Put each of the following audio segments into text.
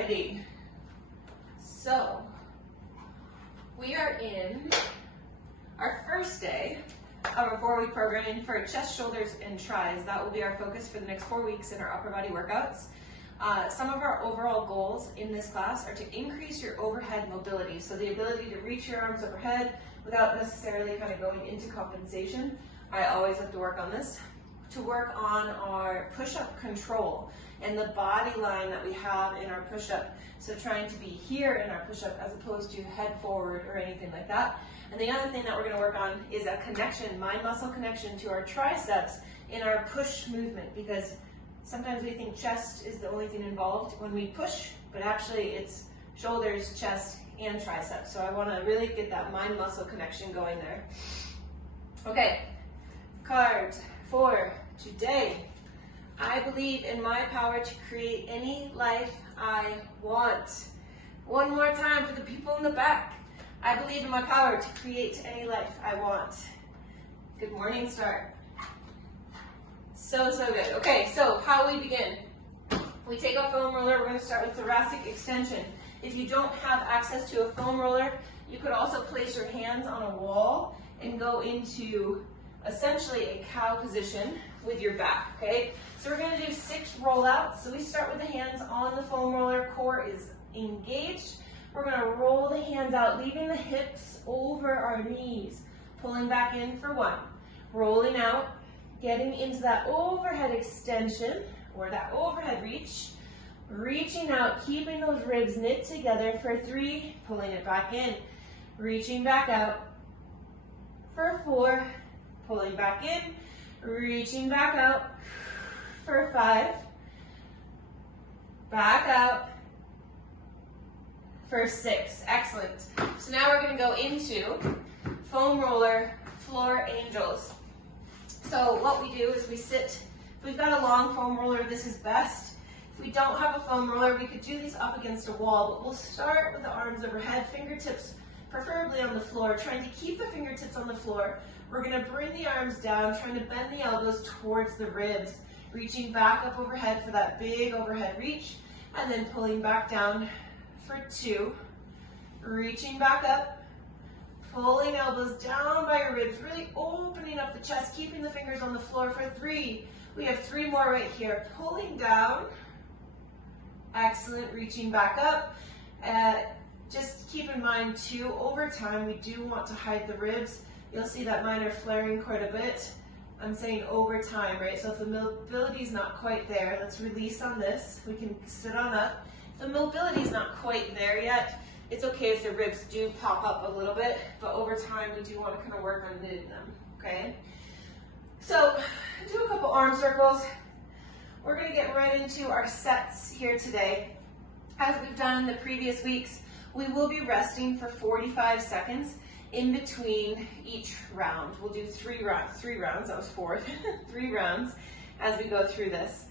Alrighty. So, we are in our first day of our 4-week programming for chest, shoulders, and tris. That will be our focus for the next 4 weeks in our upper body workouts. Some of our overall goals in this class are to increase your overhead mobility, so the ability to reach your arms overhead without necessarily kind of going into compensation. I always have to work on this. To work on our push-up control and the body line that we have in our push-up. So trying to be here in our push-up as opposed to head forward or anything like that. And the other thing that we're going to work on is a connection, mind-muscle connection to our triceps in our push movement, because sometimes we think chest is the only thing involved when we push, but actually it's shoulders, chest, and triceps. So I want to really get that mind-muscle connection going there. Okay, cards for today. I believe in my power to create any life I want. One more time for the people in the back. I believe in my power to create any life I want. Good morning, start. So good. Okay, so how we begin. We take a foam roller. We're going to start with thoracic extension. If you don't have access to a foam roller, you could also place your hands on a wall and go into essentially a cow position with your back, okay? So we're going to do 6 rollouts. So we start with the hands on the foam roller, core is engaged. We're going to roll the hands out, leaving the hips over our knees, pulling back in for 1, rolling out, getting into that overhead extension or that overhead reach, reaching out, keeping those ribs knit together for 3, pulling it back in, reaching back out for 4, pulling back in, reaching back out for 5, back out for 6. Excellent. So now we're going to go into foam roller floor angels. So what we do is we sit, if we've got a long foam roller, this is best. If we don't have a foam roller, we could do these up against a wall, but we'll start with the arms overhead, fingertips preferably on the floor, trying to keep the fingertips on the floor. We're going to bring the arms down, trying to bend the elbows towards the ribs, reaching back up overhead for that big overhead reach, and then pulling back down for 2, reaching back up, pulling elbows down by your ribs, really opening up the chest, keeping the fingers on the floor for 3. We have 3 more right here, pulling down, excellent, reaching back up. Just keep in mind too, over time we do want to hide the ribs. You'll see that mine are flaring quite a bit. I'm saying over time, right? So if the mobility is not quite there, let's release on this. We can sit on up. If the mobility is not quite there yet, it's okay if the ribs do pop up a little bit, but over time we do want to kind of work on knitting them, okay? So do a couple arm circles. We're going to get right into our sets here today. As we've done in the previous weeks, we will be resting for 45 seconds in between each round. We'll do 3 rounds, that was 4, 3 rounds as we go through this.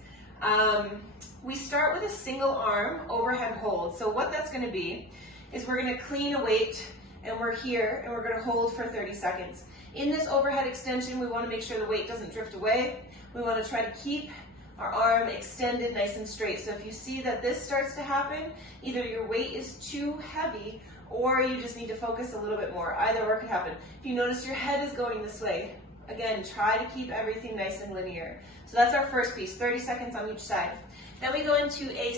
We start with a single arm overhead hold. So what that's going to be is we're going to clean a weight, and we're here, and we're going to hold for 30 seconds. In this overhead extension, we want to make sure the weight doesn't drift away. We want to try to keep our arm extended nice and straight. So if you see that this starts to happen, either your weight is too heavy or you just need to focus a little bit more. Either or could happen. If you notice your head is going this way, again, try to keep everything nice and linear. So that's our first piece, 30 seconds on each side. Then we go into a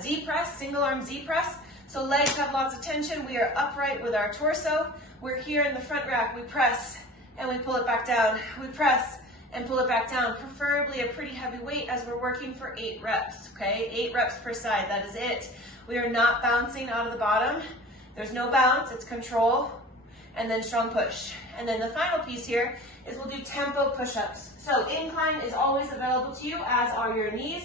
Z press, single arm Z press. So legs have lots of tension. We are upright with our torso. We're here in the front rack. We press and we pull it back down. We press and pull it back down, preferably a pretty heavy weight as we're working for 8 reps, okay? 8 reps per side, that is it. We are not bouncing out of the bottom. There's no bounce, it's control, and then strong push. And then the final piece here is we'll do tempo push-ups. So incline is always available to you, as are your knees.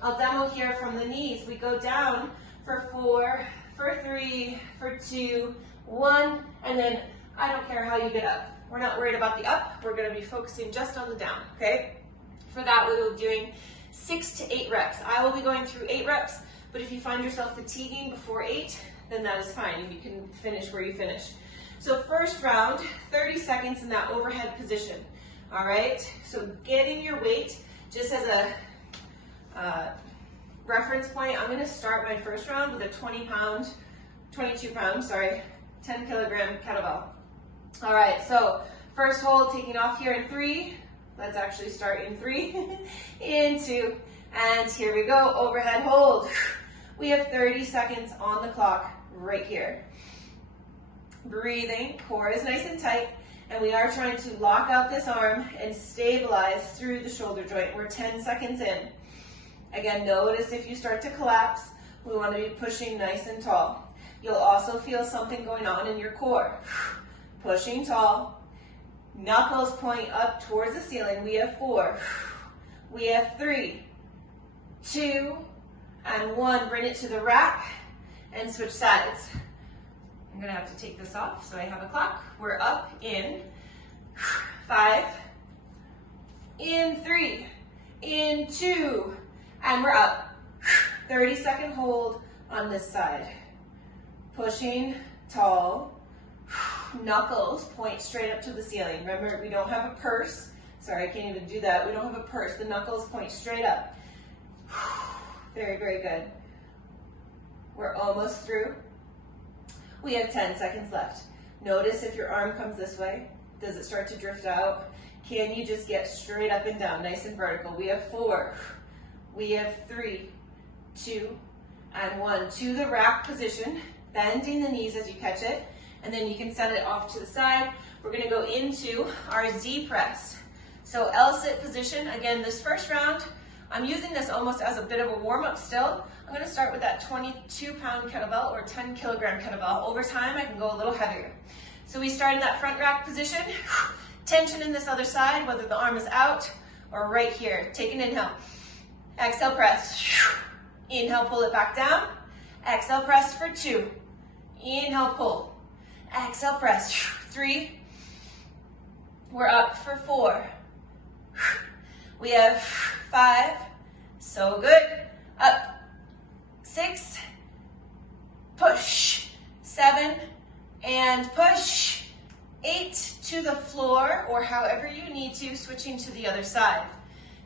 I'll demo here from the knees. We go down for 4, for 3, for 2, 1, and then I don't care how you get up. We're not worried about the up. We're going to be focusing just on the down, okay? For that, we will be doing 6 to 8 reps. I will be going through 8 reps, but if you find yourself fatiguing before 8, then that is fine. You can finish where you finish. So first round, 30 seconds in that overhead position, all right? So getting your weight just as a reference point, I'm gonna start my first round with a 22 pound, 10 kilogram kettlebell. All right, so first hold, taking off here in 3. Let's actually start in 3, in 2, and here we go, overhead hold. We have 30 seconds on the clock right here. Breathing, core is nice and tight, and we are trying to lock out this arm and stabilize through the shoulder joint. We're 10 seconds in. Again, notice if you start to collapse, we want to be pushing nice and tall. You'll also feel something going on in your core. Pushing tall, knuckles point up towards the ceiling. We have 4, we have 3, 2, and 1. Bring it to the rack and switch sides. I'm gonna have to take this off so I have a clock. We're up in 5, in 3, in 2, and we're up. 30-second hold on this side. Pushing tall, knuckles point straight up to the ceiling. Remember, we don't have a purse. Sorry, I can't even do that. We don't have a purse. The knuckles point straight up. Very, very good. We're almost through. We have 10 seconds left. Notice if your arm comes this way, does it start to drift out? Can you just get straight up and down, nice and vertical? We have 4, we have 3, 2, and 1. To the rack position, bending the knees as you catch it, and then you can set it off to the side. We're gonna go into our Z press. So L-sit position, again, this first round, I'm using this almost as a bit of a warm-up still. I'm gonna start with that 22 pound kettlebell or 10 kilogram kettlebell. Over time, I can go a little heavier. So we start in that front rack position, tension in this other side, whether the arm is out or right here. Take an inhale. Exhale, press. Inhale, pull it back down. Exhale, press for 2. Inhale, pull. Exhale, press. 3. We're up for 4. We have 5. So good. Up. 6. Push. 7. And push. 8 to the floor, or however you need to, switching to the other side.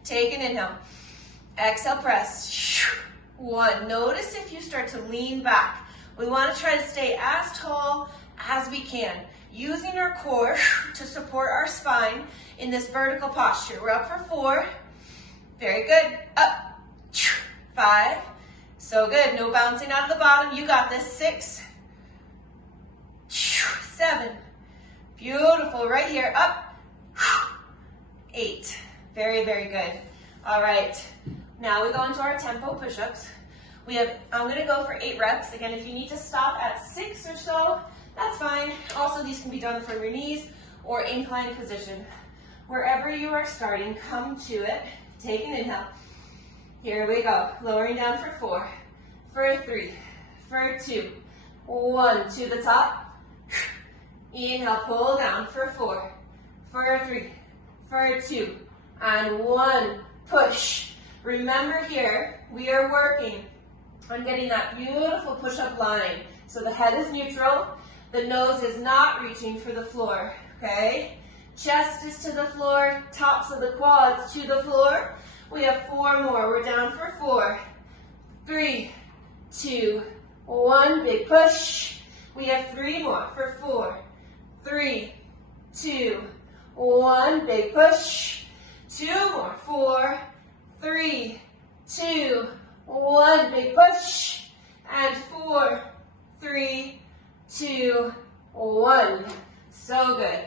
Take an inhale. Exhale, press. 1. Notice if you start to lean back. We want to try to stay as tall as we can, using our core to support our spine in this vertical posture. We're up for 4. Very good. Up. 5. So good. No bouncing out of the bottom. You got this. 6. 7. Beautiful. Right here. Up. 8. Very, very good. All right. Now we go into our tempo push-ups. I'm going to go for 8 reps. Again, if you need to stop at 6 or so, that's fine. Also, these can be done from your knees or incline position. Wherever you are starting, come to it. Take an inhale. Here we go. Lowering down for 4, for 3, for 2, 1. To the top. Inhale, pull down for 4, for 3, for 2, and 1. Push. Remember here, we are working on getting that beautiful push-up line. So the head is neutral, the nose is not reaching for the floor, okay? Chest is to the floor, tops of the quads to the floor. We have 4 more. We're down for 4, 3, 2, 1. Big push. We have 3 more for 4, 3, 2, 1. Big push. 2 more. 4, 3, 2, 1. Big push. And 4, 3, 2, 1. So good.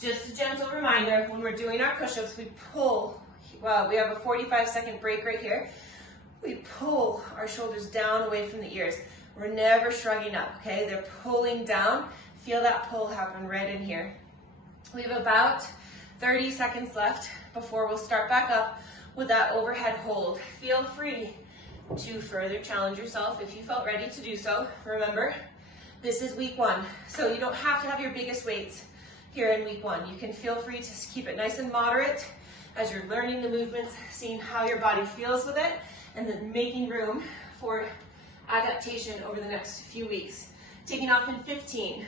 Just a gentle reminder, when we're doing our push-ups, we pull. Well, we have a 45-second break right here. We pull our shoulders down away from the ears. We're never shrugging up, okay? They're pulling down. Feel that pull happen right in here. We have about 30 seconds left before we'll start back up with that overhead hold. Feel free to further challenge yourself if you felt ready to do so. Remember, this is week 1, so you don't have to have your biggest weights here in week 1. You can feel free to keep it nice and moderate as you're learning the movements, seeing how your body feels with it, and then making room for adaptation over the next few weeks. Taking off in 15.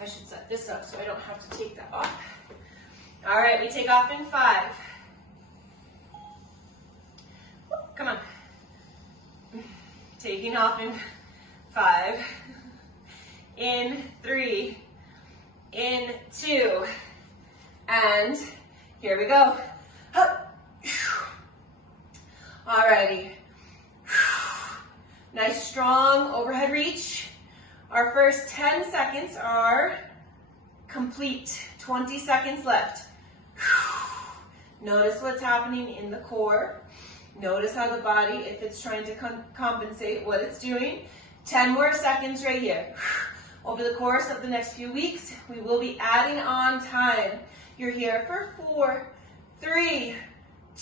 I should set this up so I don't have to take that off. All right, we take off in 5. Come on. Taking off in 5. In 3. In 2. And here we go. Alrighty. Nice strong overhead reach. Our first 10 seconds are complete. 20 seconds left. Notice what's happening in the core. Notice how the body, if it's trying to compensate, what it's doing. 10 more seconds right here. Over the course of the next few weeks, we will be adding on time. You're here for 4, 3,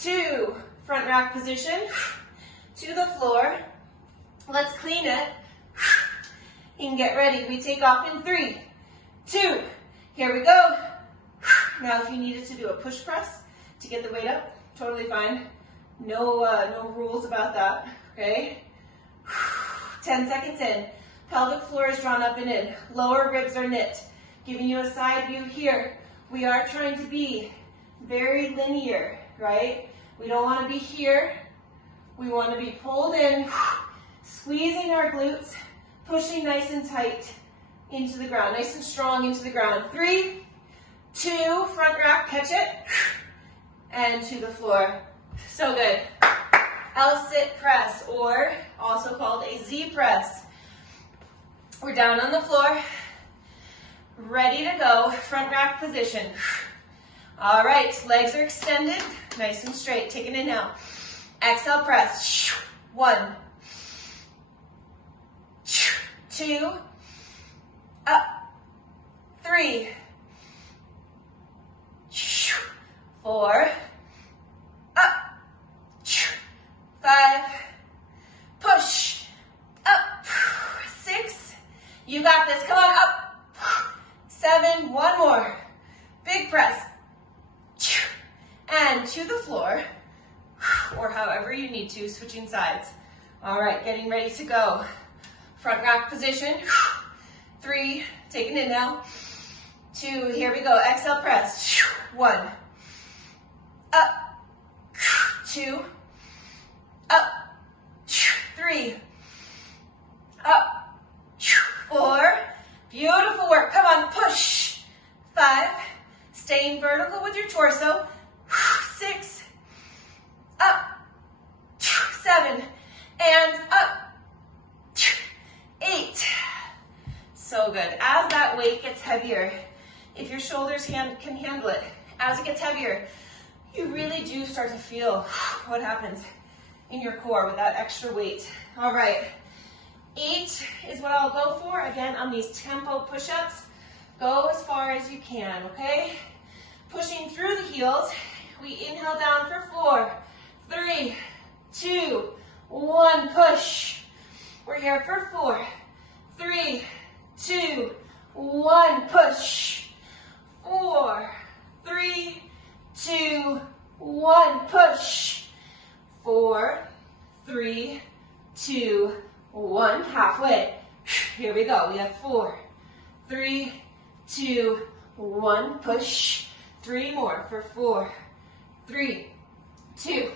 2, front rack position, to the floor. Let's clean it. And get ready. We take off in 3, 2, here we go. Now if you needed to do a push press to get the weight up, totally fine. No rules about that, okay? 10 seconds in. Pelvic floor is drawn up and in. Lower ribs are knit. Giving you a side view here. We are trying to be very linear, right? We don't want to be here. We want to be pulled in, squeezing our glutes, pushing nice and tight into the ground, nice and strong into the ground. 3, 2, front rack, catch it, and to the floor. So good. L-sit press, or also called a Z press. We're down on the floor, ready to go, front rack position. All right, legs are extended, nice and straight. Take an inhale. Exhale, press. 1, 2, up, 3, 4, up, 5, push, up, 6, you got this, come on, up, 7, one more, big press, and to the floor, or however you need to, switching sides. All right, getting ready to go. Front rack position, 3, take an inhale, 2, here we go, exhale, press, 1, up, 2, up, 3, up, 4, beautiful work, come on, push, 5, staying vertical with your torso, 6, up, 7, and up, 8. So good. As that weight gets heavier, if your shoulders can handle it, as it gets heavier, you really do start to feel what happens in your core with that extra weight. All right, 8 is what I'll go for. Again, on these tempo push-ups, go as far as you can, okay? Pushing through the heels, we inhale down for 4, 3, 2, 1, push. We're here for 4, 3, 2, 1, push. 4, 3, 2, 1, push. 4, 3, 2, 1, halfway. Here we go. We have 4, 3, 2, 1, push. 3 more for 4, 3, 2,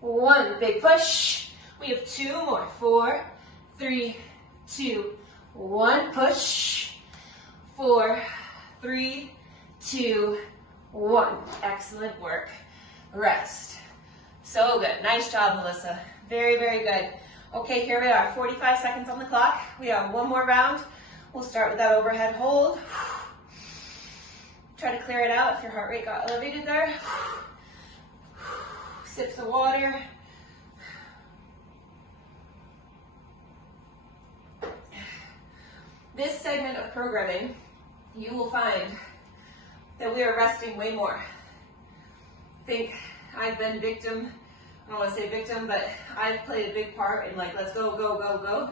1, big push. We have 2 more. 4, 3, 2, 1, push. 4, 3, 2, 1. Excellent work. Rest. So good. Nice job, Melissa. Very, very good. Okay, here we are. 45 seconds on the clock. We have one more round. We'll start with that overhead hold. Try to clear it out if your heart rate got elevated there. Sips of water. This segment of programming, you will find that we are resting way more. I think I've been victim, I don't want to say victim, but I've played a big part in like, let's go, go, go, go.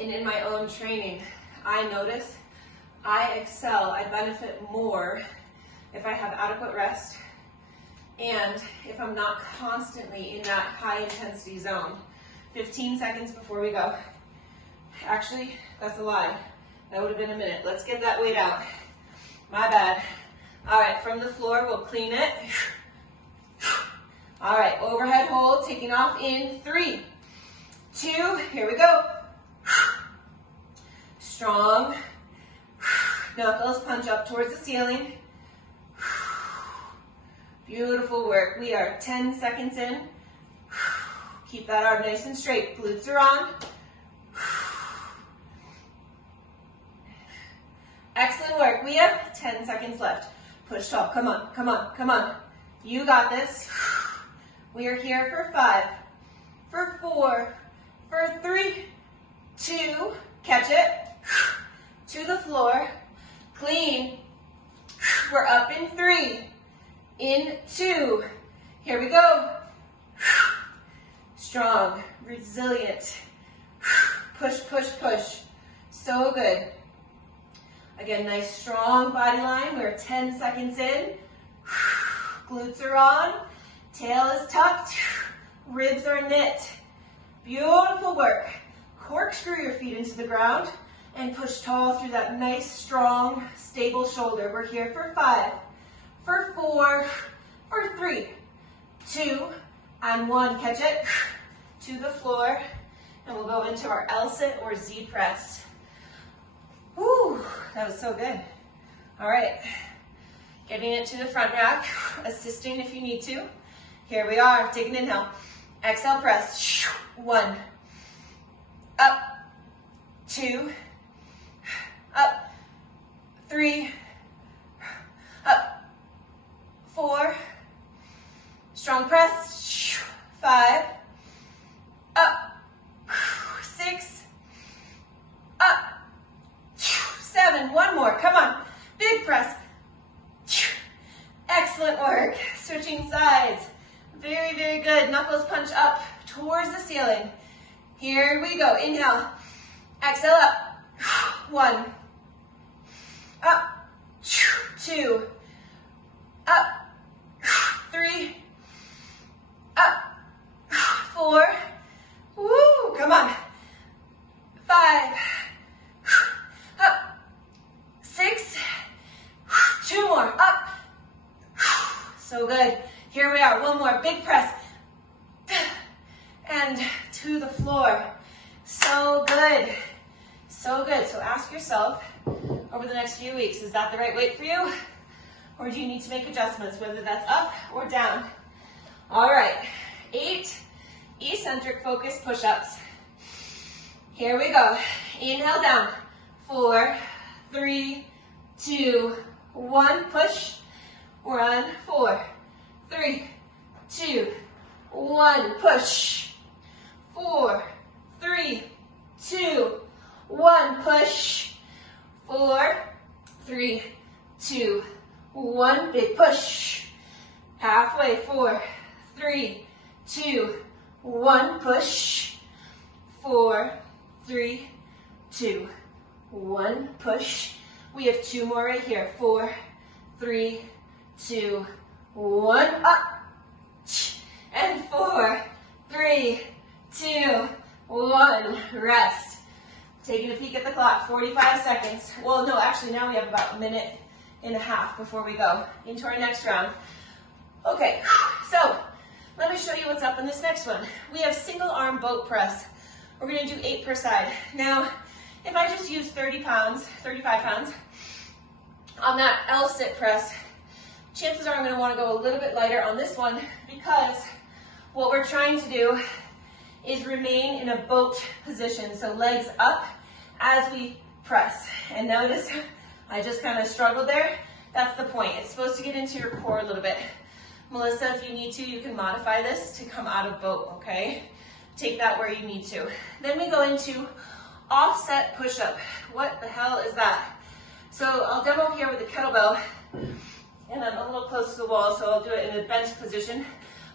And in my own training, I notice I excel, I benefit more if I have adequate rest and if I'm not constantly in that high intensity zone. 15 seconds before we go. Actually, that's a lie. That would have been a minute. Let's get that weight out. My bad. All right, from the floor, we'll clean it. All right, overhead hold, taking off in 3, 2, here we go. Strong. Knuckles punch up towards the ceiling. Beautiful work. We are 10 seconds in. Keep that arm nice and straight. Glutes are on. Excellent work. We have 10 seconds left. Push tall. Come on, come on, come on. You got this. We are here for 5, for 4, for 3, 2, catch it, to the floor, clean. We're up in 3, in 2, here we go. Strong, resilient, push, push, push. So good. Again, nice strong body line. We're 10 seconds in. Glutes are on, tail is tucked, ribs are knit. Beautiful work. Corkscrew your feet into the ground and push tall through that nice, strong, stable shoulder. We're here for 5, for 4, for 3, 2, and 1. Catch it to the floor, and we'll go into our L-sit or Z press. Woo, that was so good. All right, getting it to the front rack, assisting if you need to. Here we are, take an inhale. Exhale, press. 1, up, 2, up, 3, up, 4, strong press, 5, up, 6, up, 7, one more, come on, big press. Excellent work. Switching sides. Very, very good. Knuckles punch up towards the ceiling. Here we go. Inhale. Exhale up. 1. Up. 2. Up. 3. Up. 4. Woo. Come on. 5. Up. 6. 2 more. Up. So good. Here we are. One more. Big press. And to the floor. So good. So good. So ask yourself over the next few weeks, is that the right weight for you? Or do you need to make adjustments, whether that's up or down? All right. 8 eccentric focused push-ups. Here we go. Inhale down. 4, 3, 2, 1. Push. We're on 4, 3, 2, 1. Push. 4, 3, 2, 1. Push. 4, 3, 2, 1. Big push. Halfway. 4, 3, 2, 1. Push. 4, 3, 2, 1. Push. We have 2 more right here. 4, 3, 2, 1. Up. And 4, 3, 2, 1. Rest. Taking a peek at the clock. 45 seconds. Well, no, actually now we have about a minute and a half before we go into our next round. Okay, so let me show you what's up in this next one. We have single arm boat press. We're going to do 8 per side. Now, if I just use 35 pounds on that L-sit press, chances are I'm going to want to go a little bit lighter on this one because what we're trying to do is remain in a boat position. So legs up as we press. And notice I just kind of struggled there. That's the point. It's supposed to get into your core a little bit. Melissa, if you need to, you can modify this to come out of boat, okay? Take that where you need to. Then we go into offset push-up. What the hell is that? So I'll demo here with the kettlebell, and I'm a little close to the wall, so I'll do it in a bench position.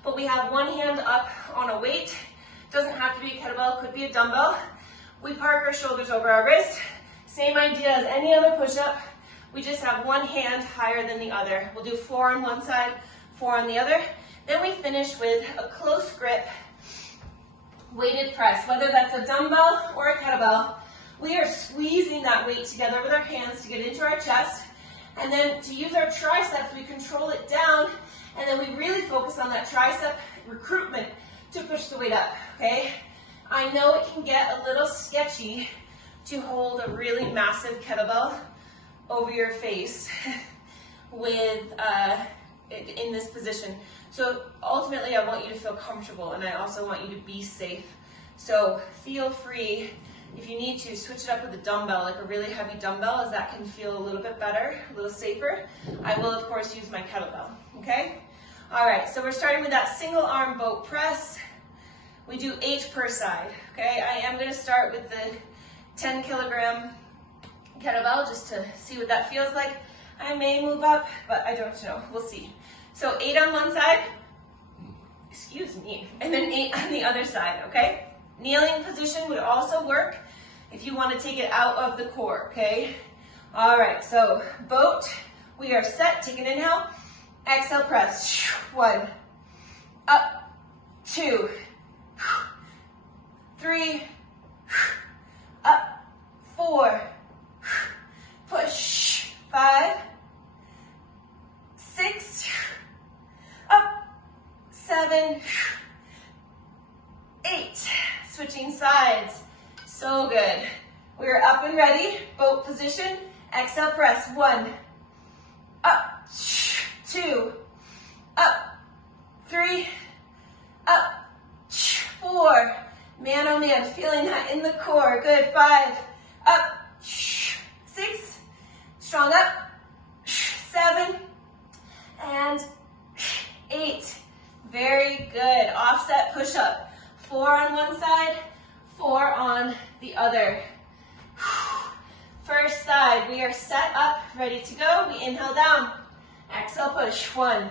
But we have one hand up on a weight. Doesn't have to be a kettlebell, could be a dumbbell. We park our shoulders over our wrist. Same idea as any other push-up. We just have one hand higher than the other. We'll do 4 on one side, 4 on the other. Then we finish with a close grip weighted press, whether that's a dumbbell or a kettlebell. We are squeezing that weight together with our hands to get into our chest, And then to use our triceps, we control it down, and then we really focus on that tricep recruitment to push the weight up, okay? I know it can get a little sketchy to hold a really massive kettlebell over your face with in this position. So ultimately, I want you to feel comfortable, and I also want you to be safe. So feel free, if you need to, switch it up with a dumbbell, like a really heavy dumbbell, as that can feel a little bit better, a little safer. I will, of course, use my kettlebell, okay? All right, so we're starting with that single arm boat press. We do 8 per side, okay? I am gonna start with the 10 kilogram kettlebell just to see what that feels like. I may move up, but I don't know, we'll see. So 8 on one side, excuse me, and then 8 on the other side, okay? Kneeling position would also work if you want to take it out of the core, okay? All right, so boat, we are set. Take an inhale, exhale, press. 1, up, 2, 3, up, 4, push, 5, 6, up, 7, 8. Switching sides. So good. We're up and ready. Boat position. Exhale, press. 1, up, 2, up, 3, up, 4. Man, oh man, feeling that in the core. Good. 5, up, 6, strong up, 7, and 8. Very good. Offset push-up. 4 on one side, 4 on the other. First side, we are set up, ready to go. We inhale down, exhale push. 1,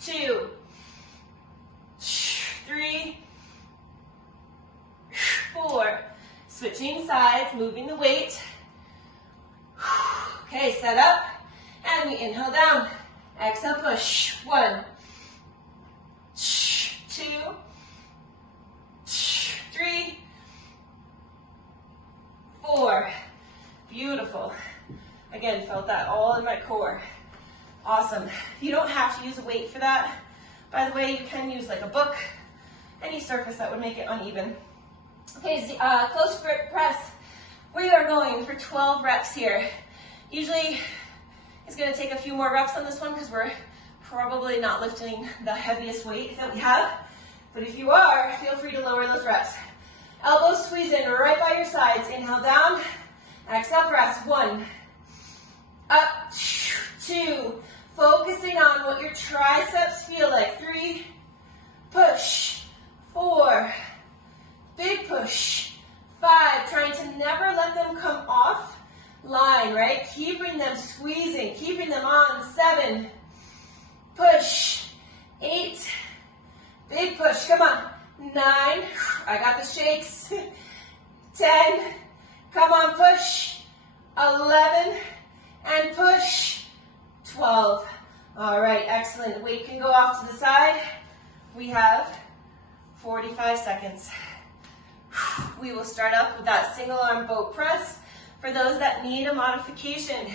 2, 3, 4. Switching sides, moving the weight. Okay, set up, and we inhale down, exhale push. 1, 2, 3, 4. Beautiful. Again, felt that all in my core. Awesome. You don't have to use a weight for that. By the way, you can use like a book, any surface that would make it uneven. Okay, close grip press. We are going for 12 reps here. Usually, it's going to take a few more reps on this one because we're probably not lifting the heaviest weight that we have. But if you are, feel free to lower those reps. Elbows squeeze in right by your sides. Inhale down, exhale press. 1, up, 2. Focusing on what your triceps feel like. 3, push. 4, big push. 5, trying to never let them come off line, right? Keeping them squeezing, keeping them on. 7, push. 8, big push. Come on. 9, I got the shakes. 10, come on, push. 11, and push. 12. All right, excellent. Weight can go off to the side. We have 45 seconds. We will start up with that single arm boat press. For those that need a modification,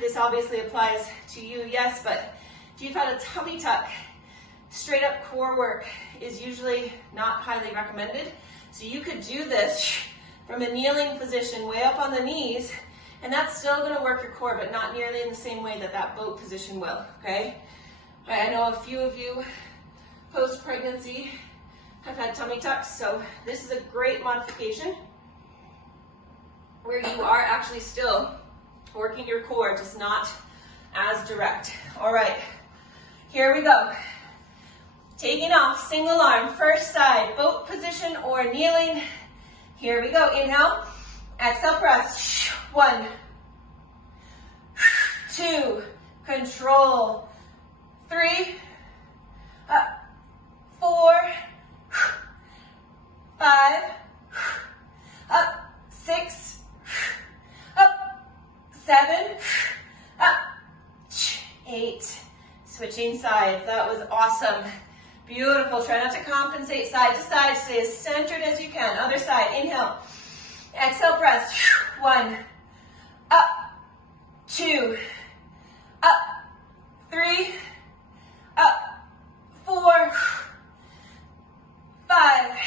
this obviously applies to you, yes, but if you've had a tummy tuck, straight up core work is usually not highly recommended. So you could do this from a kneeling position way up on the knees, and that's still going to work your core, but not nearly in the same way that that boat position will, okay? I know a few of you post-pregnancy have had tummy tucks, so this is a great modification where you are actually still working your core, just not as direct. All right, here we go. Taking off, single arm, first side, boat position or kneeling. Here we go, inhale, exhale, press. 1, 2, control. 3, up, 4, 5, up, 6, up, 7, up, 8. Switching sides, that was awesome. Beautiful, try not to compensate side to side, stay as centered as you can. Other side, inhale, exhale, press. 1, up, 2, up, 3, up, 4, 5,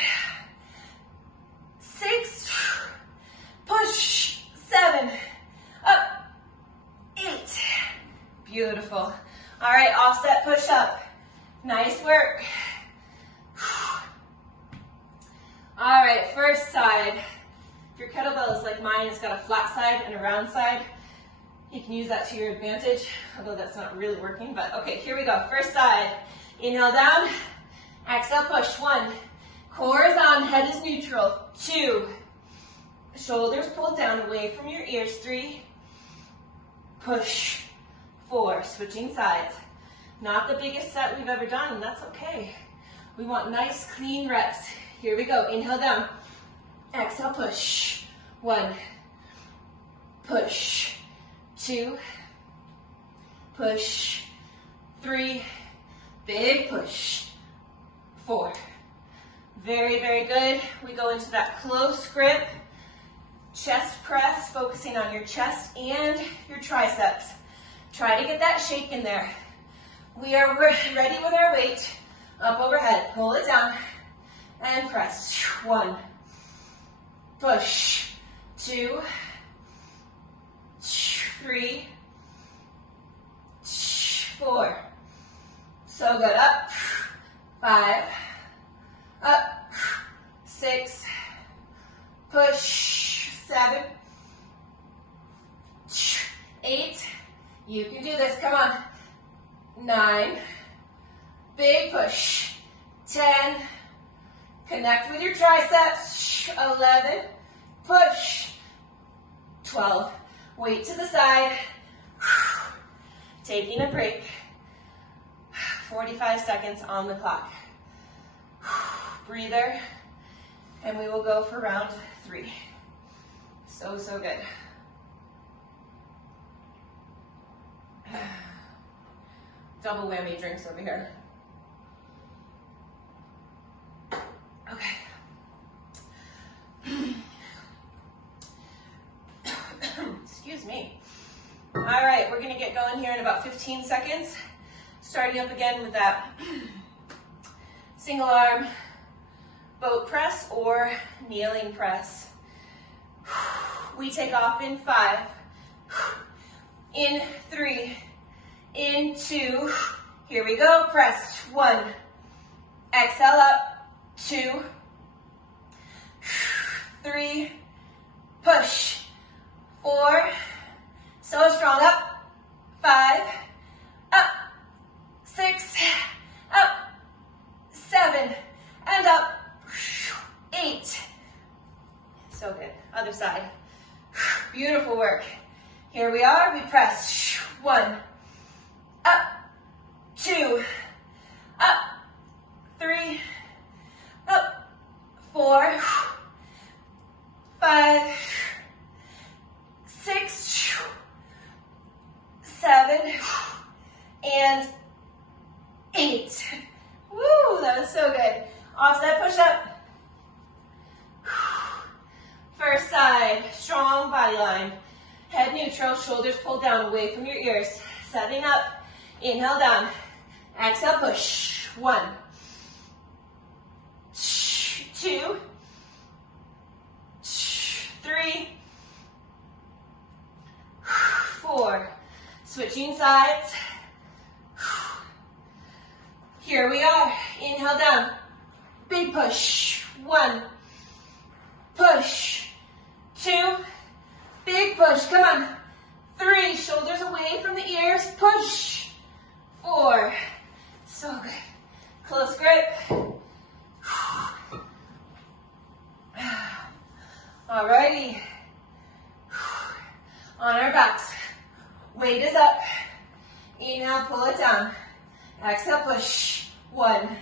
6, push, 7, up, 8. Beautiful. All right, offset push up. Nice work. All right, first side. If your kettlebell is like mine, it's got a flat side and a round side. You can use that to your advantage, although that's not really working, but okay, here we go. First side. Inhale down, exhale push. 1, core is on, head is neutral. 2, shoulders pulled down away from your ears. 3, push. 4, switching sides. Not the biggest set we've ever done, and that's okay. We want nice, clean reps. Here we go. Inhale down. Exhale, push. 1, push. 2, push. 3, big push. 4. Very, very good. We go into that close grip. Chest press, focusing on your chest and your triceps. Try to get that shake in there. We are ready with our weight. Up overhead. Pull it down and press. 1, push. 2, 3, 4. So good. Up. 5. Up. 6. Push. 7. 8. You can do this. Come on. 9. Big push. 10. Connect with your triceps. 11. Push. 12. Weight to the side. Taking a break. 45 seconds on the clock. Breather. And we will go for round 3. So, so good. Double whammy drinks over here. Okay. Excuse me. All right, we're gonna get going here in about 15 seconds. Starting up again with that single arm boat press or kneeling press. We take off in 5, in 3, in 2, here we go, press. 1, exhale up, 2, 3, push, 4, so strong, up, 5, up, 6, up, 7, and up, 8. So good. Other side. Beautiful work. Here we are. We press. 1, up, 2, up, 3, up, 4, 5, 6, 7, and 8. Woo, that was so good. Offset push up. First side, strong body line. Head neutral, shoulders pulled down away from your ears. Setting up, inhale down. Exhale, push. 1, 2, 3, 4. Switching sides. Here we are. Inhale down. Big push. 1, push. 2, big push. Come on. 3, shoulders away from the ears. Push. 4. So good. Close grip. Alrighty. On our backs. Weight is up. Inhale, pull it down. Exhale, push. 1,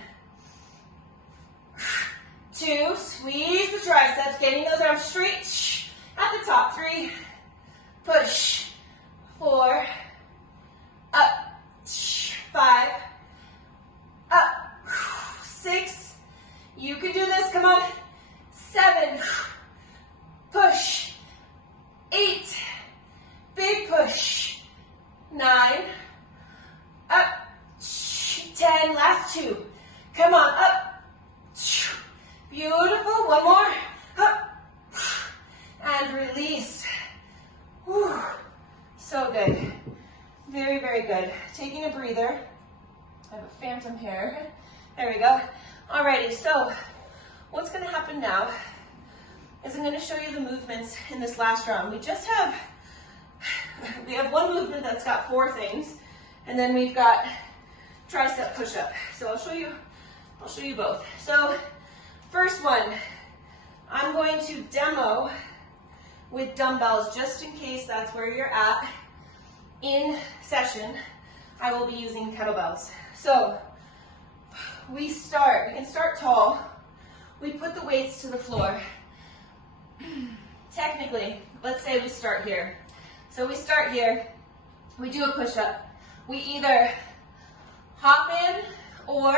2, squeeze the triceps, getting those arms straight at the top. 3, push. 4, up. 5, up. 6, you can do this, come on. 7, push. 8, big push. 2. Come on, up. Beautiful. One more. Up. And release. Whew. So good. Very, very good. Taking a breather. I have a phantom here. There we go. Alrighty, so what's going to happen now is I'm going to show you the movements in this last round. We have one movement that's got 4 things, and then we've got tricep push-up. So I'll show you both. So first one, I'm going to demo with dumbbells just in case that's where you're at. In session, I will be using kettlebells. So we can start tall. We put the weights to the floor. Technically, let's say we start here. So we start here, we do a push-up. We either hop in or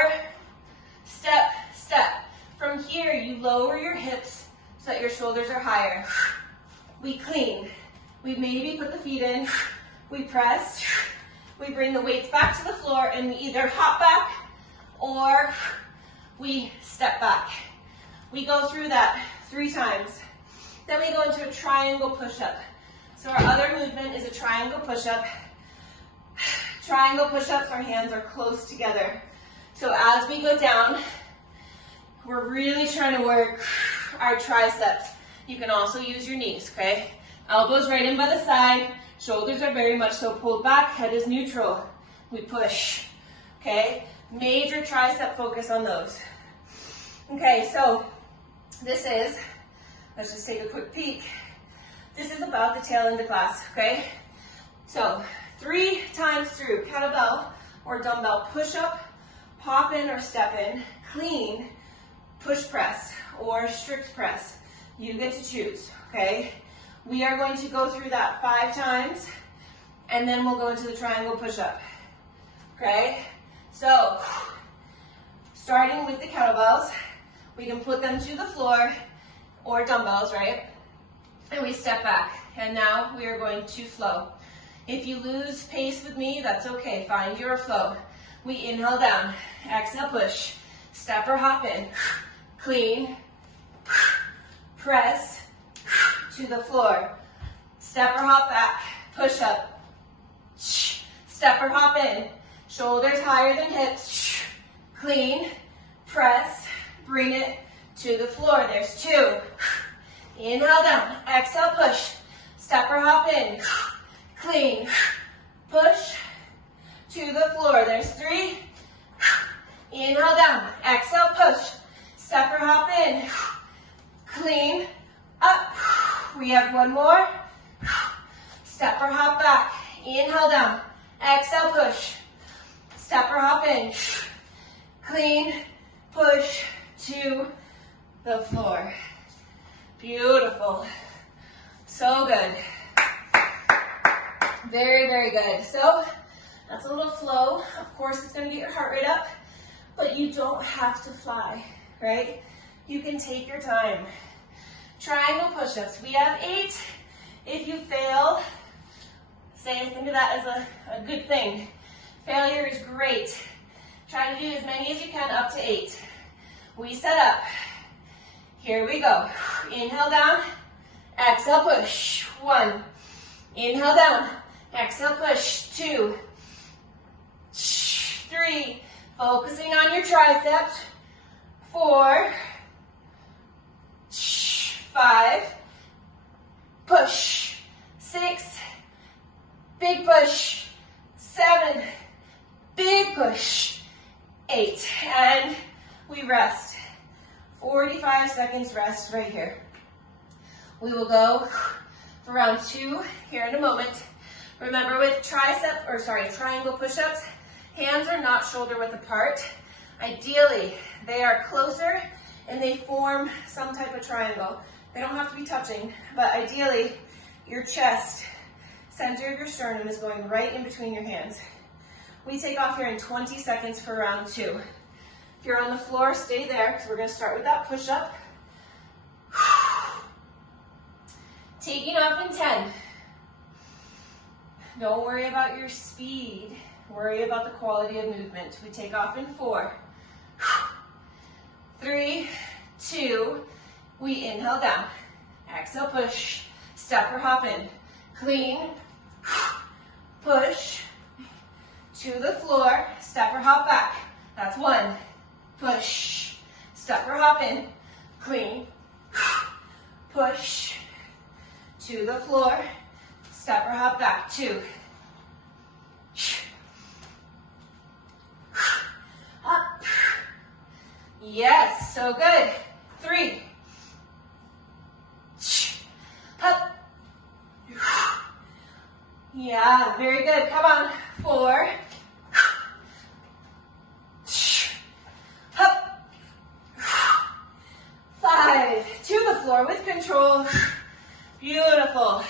step, step. From here, you lower your hips so that your shoulders are higher. We clean. We maybe put the feet in. We press. We bring the weights back to the floor and we either hop back or we step back. We go through that 3 times. Then we go into a triangle push-up. So our other movement is a triangle push-up. Triangle push-ups, our hands are close together. So as we go down, we're really trying to work our triceps. You can also use your knees, okay? Elbows right in by the side. Shoulders are very much so pulled back. Head is neutral. We push, okay? Major tricep focus on those. Okay, so this is, let's just take a quick peek. This is about the tail end of class, okay? So 3 times through, kettlebell or dumbbell push-up, pop in or step in, clean, push press or strict press. You get to choose, okay? We are going to go through that 5 times and then we'll go into the triangle push-up, okay? So starting with the kettlebells, we can put them to the floor or dumbbells, right? And we step back, and now we are going to flow. If you lose pace with me, that's okay. Find your flow. We inhale down, exhale push, step or hop in, clean, press to the floor, step or hop back, push up, step or hop in, shoulders higher than hips, clean, press, bring it to the floor. There's 2. Inhale down, exhale push, step or hop in, clean, push to the floor. There's 3. Inhale down, exhale push, step or hop in, clean, up. We have 1 more. Step or hop back, inhale down, exhale push, step or hop in, clean, push to the floor. Beautiful. So good. Very, very good. So that's a little flow. Of course, it's going to get your heart rate up, but you don't have to fly, right? You can take your time. Triangle push-ups. We have 8. If you fail, think of that as a good thing. Failure is great. Try to do as many as you can, up to 8. We set up. Here we go. Inhale down, exhale push. 1. Inhale down, exhale push. 2, 3. Focusing on your triceps. 4, 5. Push. 6. Big push. 7. Big push. 8. And we rest. 45 seconds rest right here. We will go for round 2 here in a moment. Remember with triangle push-ups, hands are not shoulder width apart. Ideally, they are closer and they form some type of triangle. They don't have to be touching, but ideally, your chest, center of your sternum is going right in between your hands. We take off here in 20 seconds for round 2. If you're on the floor, stay there because we're going to start with that push-up. Taking off in 10. Don't worry about your speed. Worry about the quality of movement. We take off in 4, 3, 2, we inhale down. Exhale, push. Step or hop in. Clean. Push. To the floor. Step or hop back. That's 1. Push. Step or hop in. Clean. Push. To the floor. Step or hop back. 2. Up. Yes, so good. 3. Up. Yeah, very good. Come on. 4. Up. 5. To the floor with control. Beautiful.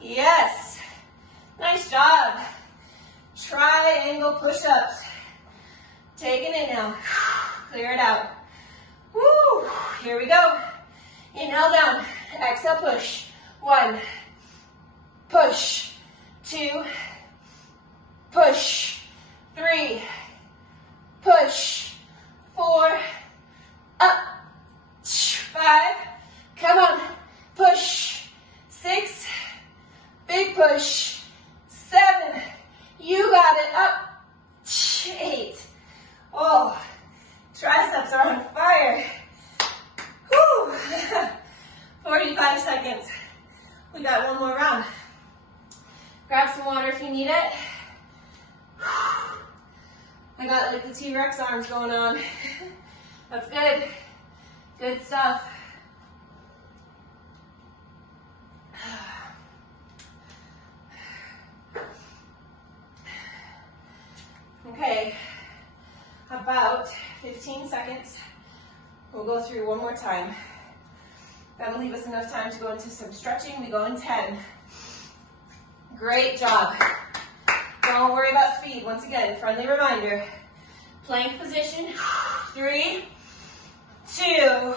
Yes. Nice job. Triangle push-ups. Take an inhale. Clear it out. Woo. Here we go. Inhale down. Exhale, push. 1. Push. 2. Push. 3. Push. 4. Up. 5. Come on. Push. 6. Big push. 7. You got it. Up. 8. Oh, triceps are on fire. Whew. 45 seconds. We got one more round. Grab some water if you need it. I got like the T-Rex arms going on. That's good. Good stuff. Okay, about 15 seconds. We'll go through one more time. That'll leave us enough time to go into some stretching. We go in 10. Great job. Don't worry about speed. Once again, friendly reminder. Plank position. 3, 2.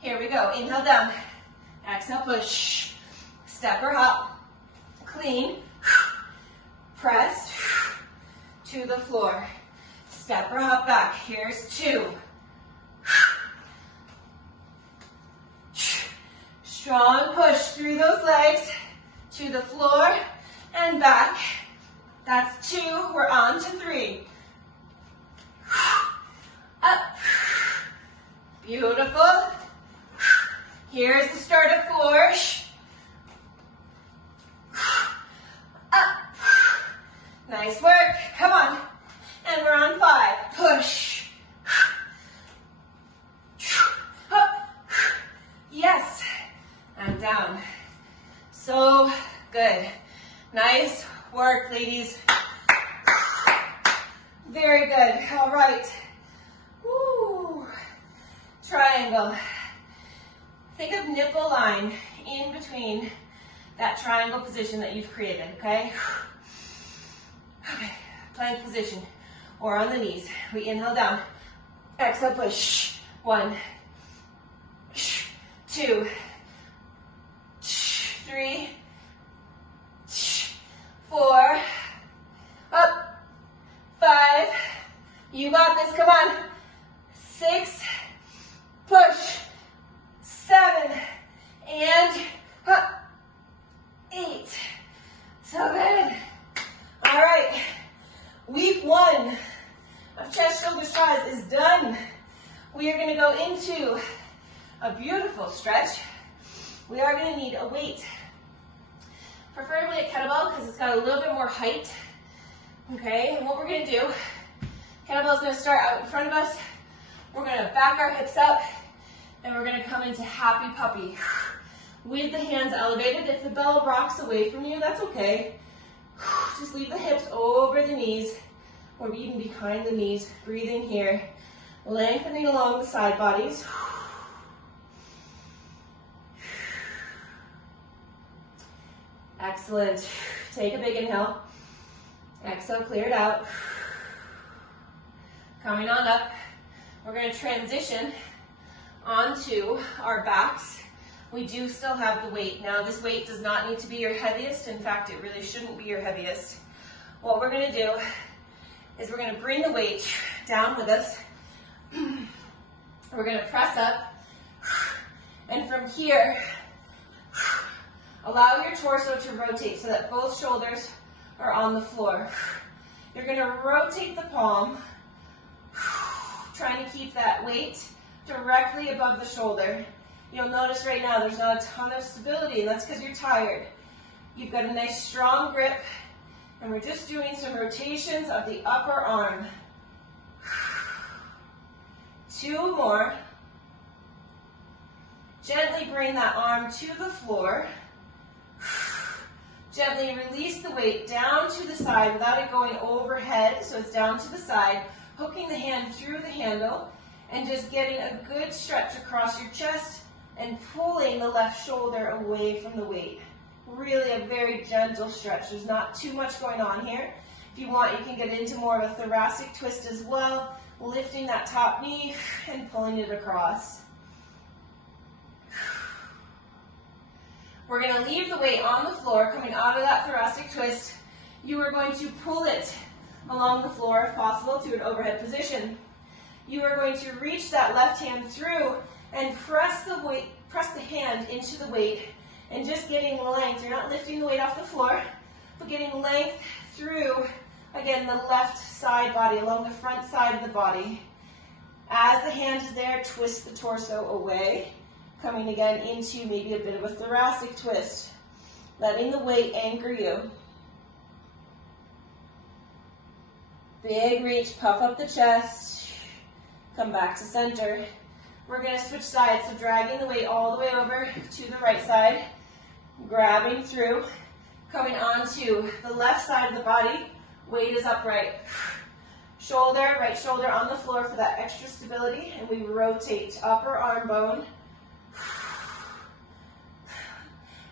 Here we go. Inhale down. Exhale, push. Step or hop. Clean. Press. To the floor. Step or hop back. Here's 2. Strong push through those legs. To the floor and back. That's 2. We're on to 3. Up. Beautiful. Here's the start of 4. Up. Nice work. Come on. And we're on 5. Push. Up. Yes. And down. So good. Nice work, ladies. Very good. All right. Woo. Triangle. Think of nipple line in between that triangle position that you've created, okay? Okay, plank position, or on the knees. We inhale down. Exhale, push. 1, 2, 3, 4, up, 5, you got this, come on, 6, push, 7, and up, 8, so good. All right, week 1 of chest, shoulders, tries is done. We are gonna go into a beautiful stretch. We are gonna need a weight, preferably a kettlebell because it's got a little bit more height. Okay, and what we're gonna do, kettlebell's gonna start out in front of us. We're gonna back our hips up and we're gonna come into happy puppy with the hands elevated. If the bell rocks away from you, that's okay. Just leave the hips over the knees or even behind the knees. Breathing here, lengthening along the side bodies. Excellent. Take a big inhale. Exhale, clear it out. Coming on up. We're going to transition onto our backs. We do still have the weight. Now, this weight does not need to be your heaviest. In fact, it really shouldn't be your heaviest. What we're going to do is we're going to bring the weight down with us We're gonna press up, and from here, allow your torso to rotate so that both shoulders are on the floor. You're gonna rotate the palm, trying to keep that weight directly above the shoulder. You'll notice right now there's not a ton of stability, and that's because you're tired. You've got a nice strong grip, and we're just doing some rotations of the upper arm. 2 more. Gently bring that arm to the floor. Gently release the weight down to the side without it going overhead, so it's down to the side, hooking the hand through the handle, and just getting a good stretch across your chest and pulling the left shoulder away from the weight. Really a very gentle stretch. There's not too much going on here. If you want, you can get into more of a thoracic twist as well, lifting that top knee and pulling it across. We're going to leave the weight on the floor coming out of that thoracic twist. You are going to pull it along the floor if possible to an overhead position. You are going to reach that left hand through and press the hand into the weight and just getting length. You're not lifting the weight off the floor, but getting length through, again, the left side body, along the front side of the body. As the hand is there, twist the torso away, coming again into maybe a bit of a thoracic twist, letting the weight anchor you. Big reach, puff up the chest, come back to center. We're going to switch sides, so dragging the weight all the way over to the right side, grabbing through, coming onto the left side of the body, weight is upright. Shoulder, right shoulder on the floor for that extra stability, and we rotate upper arm bone.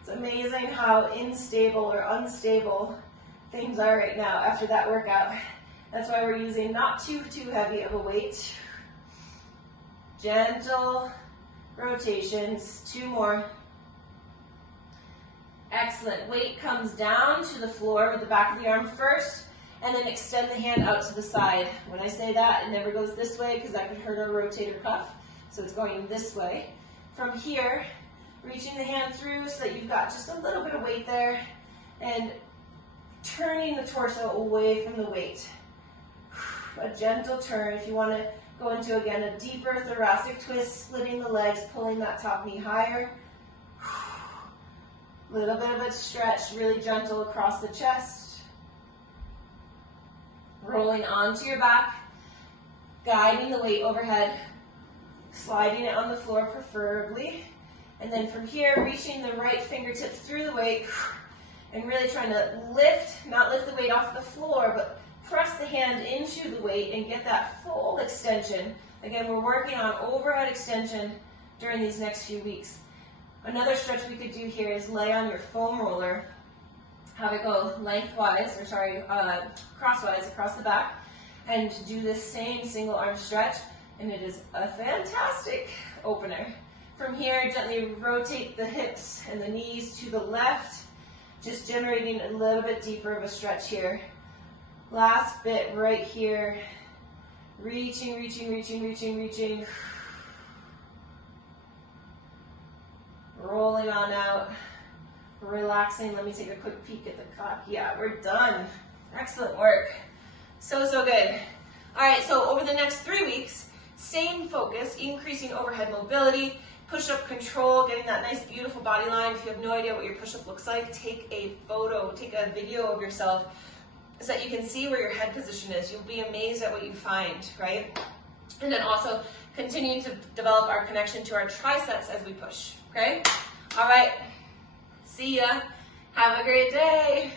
It's amazing how unstable or unstable things are right now after that workout. That's why we're using not too heavy of a weight. Gentle rotations, 2 more. Excellent. Weight comes down to the floor with the back of the arm first, and then extend the hand out to the side. When I say that, it never goes this way because that could hurt our rotator cuff, so it's going this way. From here, reaching the hand through so that you've got just a little bit of weight there, and turning the torso away from the weight. A gentle turn. If you want to go into, again, a deeper thoracic twist, splitting the legs, pulling that top knee higher. Little bit of a stretch, really gentle across the chest. Rolling onto your back, guiding the weight overhead, sliding it on the floor preferably. And then from here, reaching the right fingertips through the weight and really trying to lift, not lift the weight off the floor, but press the hand into the weight and get that full extension. Again, we're working on overhead extension during these next few weeks. Another stretch we could do here is lay on your foam roller, have it go lengthwise, crosswise across the back, and do this same single arm stretch, and it is a fantastic opener. From here, gently rotate the hips and the knees to the left, just generating a little bit deeper of a stretch here. Last bit right here, reaching, reaching, reaching, reaching, reaching. Rolling on out, relaxing. Let me take a quick peek at the clock. Yeah, we're done. Excellent work. So good. All right, so over the next 3 weeks, same focus, increasing overhead mobility, push-up control, getting that nice, beautiful body line. If you have no idea what your push-up looks like, take a photo, take a video of yourself so that you can see where your head position is. You'll be amazed at what you find, right? And then also continuing to develop our connection to our triceps as we push, okay? All right, see ya. Have a great day.